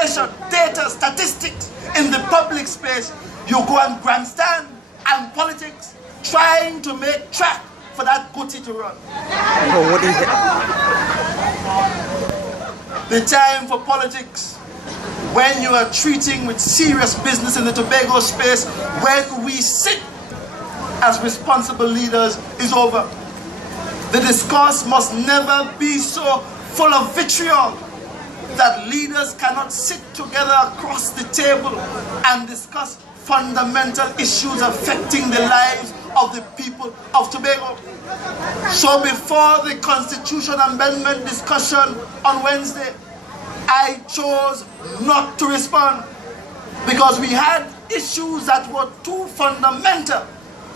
information, data, statistics in the public space, you go and grandstand and politics trying to make track for that goatee to run. Oh, what is it? The time for politics, when you are treating with serious business in the Tobago space, when we sit as responsible leaders, is over. The discourse must never be so full of vitriol that leaders cannot sit together across the table and discuss fundamental issues affecting the lives of the people of Tobago. So before the Constitution Amendment discussion on Wednesday, I chose not to respond because we had issues that were too fundamental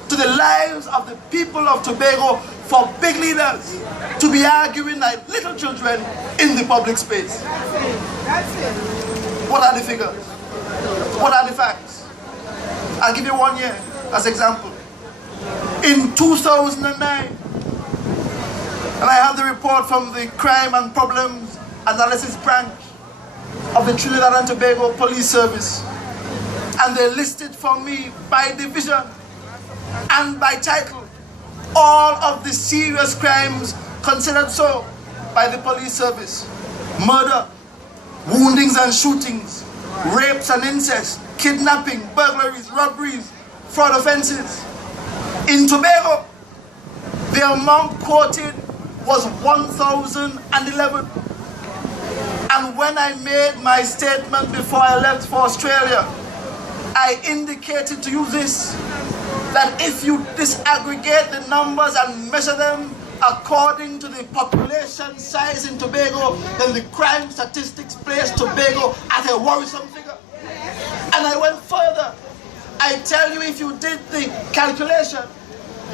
to the lives of the people of Tobago for big leaders to be arguing like little children in the public space. What are the figures? What are the facts? I'll give you 1 year as example. In 2009, and I have the report from the Crime and Problems Analysis Branch of the Trinidad and Tobago Police Service, and they listed for me by division and by title all of the serious crimes considered so by the police service: murder, woundings and shootings, rapes and incest, kidnapping, burglaries, robberies, fraud offenses. In Tobago, the amount quoted was 1,011. And when I made my statement before I left for Australia, I indicated to you this, that if you disaggregate the numbers and measure them according to the population size in Tobago, then the crime statistics place Tobago at a worrisome figure. And I went further. I tell you, if you did the calculation,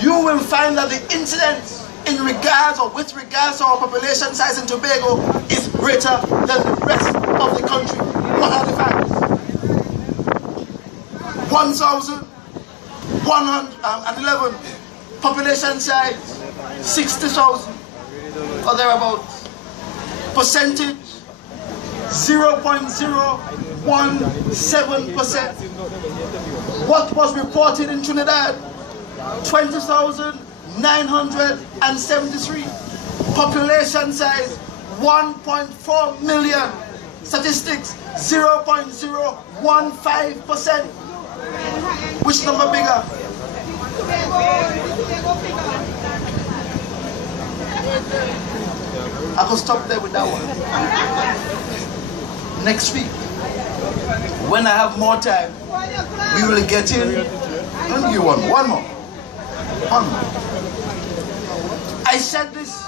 you will find that the incidence in regards or with regards to our population size in Tobago is greater than the rest of the country. What are the facts? 1,111 population size, 60,000 or thereabouts. Percentage 0.017%. What was reported in Trinidad? 20,973. Population size 1.4 million. Statistics 0.015%. Which number bigger? I could stop there with that one. Next week, when I have more time, we will get in. Let me give you one more. I said this,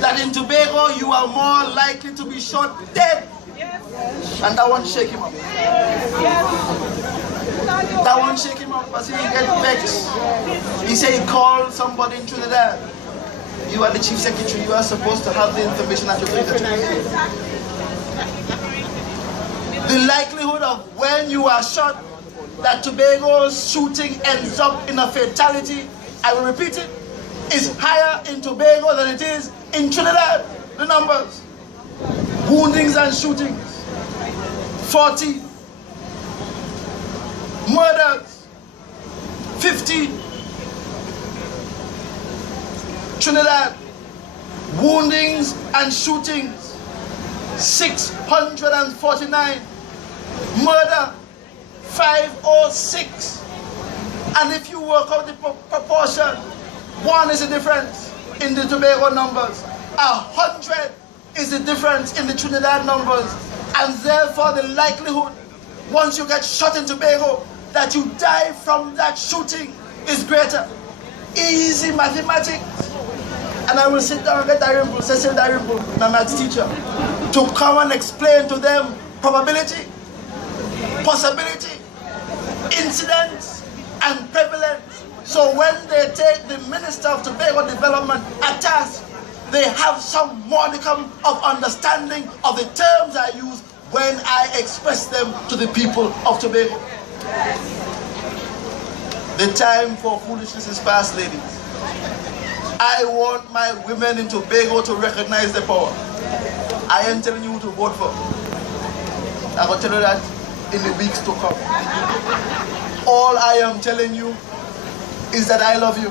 that in Tobago you are more likely to be shot dead. And that one shake him up. That one shake him up as he get vexed. He said he called somebody in Trinidad. You are the chief secretary, you are supposed to have the information at your fingertips. The likelihood of when you are shot that Tobago's shooting ends up in a fatality, I will repeat it, is higher in Tobago than it is in Trinidad. The numbers. Woundings and shootings, 40. Murders, 15. Trinidad, woundings and shootings, 649. Murder, 506. And if you work out the proportion, one is the difference in the Tobago numbers. 100 is the difference in the Trinidad numbers. And therefore the likelihood, once you get shot in Tobago, that you die from that shooting is greater. Easy mathematics. And I will sit down and get Darimbo, Cecil Darimbo, my maths teacher, to come and explain to them probability, possibility, incidence, and prevalence. So when they take the Minister of Tobago Development at task, they have some modicum of understanding of the terms I use when I express them to the people of Tobago. The time for foolishness is past, ladies. I want my women in Tobago to recognize the power. I am telling you who to vote for. I will tell you that in the weeks to come. All I am telling you is that I love you.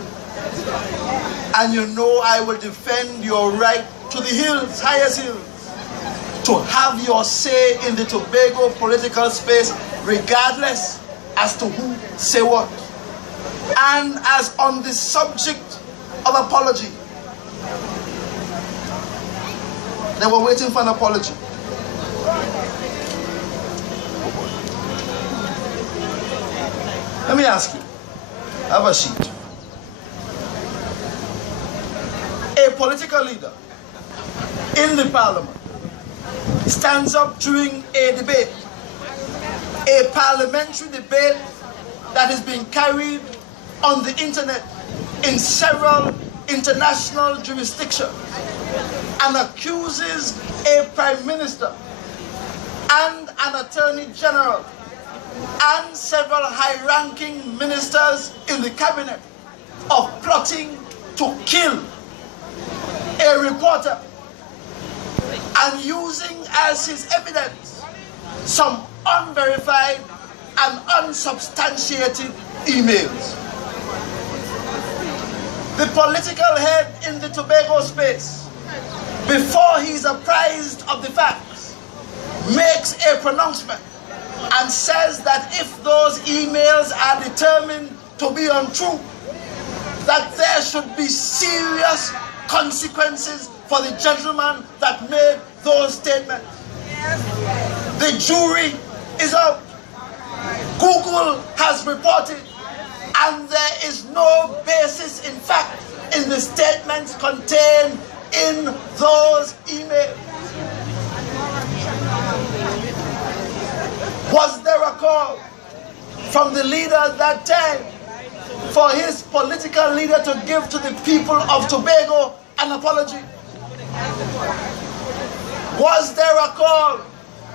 And you know I will defend your right to the hills, highest hills, to have your say in the Tobago political space, regardless as to who say what. And as on the subject of apology, they were waiting for an apology. Let me ask you, have a sheet. A political leader in the parliament stands up during a debate, a parliamentary debate that is being carried on the internet in several international jurisdictions, and accuses a prime minister and an attorney general and several high-ranking ministers in the cabinet of plotting to kill a reporter and using as his evidence some unverified and unsubstantiated emails. The political head in the Tobago space, before he's apprised of the facts, makes a pronouncement and says that if those emails are determined to be untrue, that there should be serious consequences for the gentleman that made those statements. The jury is out. Google has reported, and there is no basis in fact in the statements contained in those emails. Was there a call from the leader at that time for his political leader to give to the people of Tobago an apology? Was there a call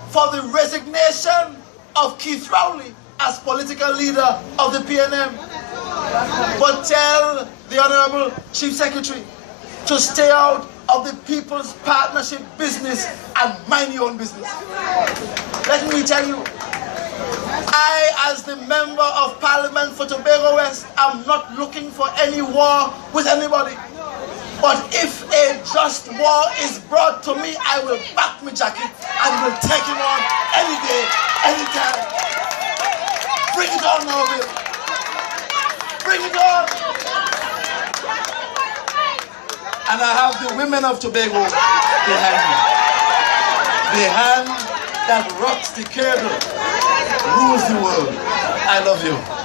for the resignation of Keith Rowley as political leader of the PNM? But tell the Honorable Chief Secretary to stay out of the People's Partnership business and mind your own business. Let me tell you, I, as the Member of Parliament for Tobago West, am not looking for any war with anybody. But if a just war is brought to me, I will back my jacket and will take him on any day, anytime. Bring it on now, Bill. Bring it on. And I have the women of Tobago behind me. The hand that rocks the cradle rules the world. I love you.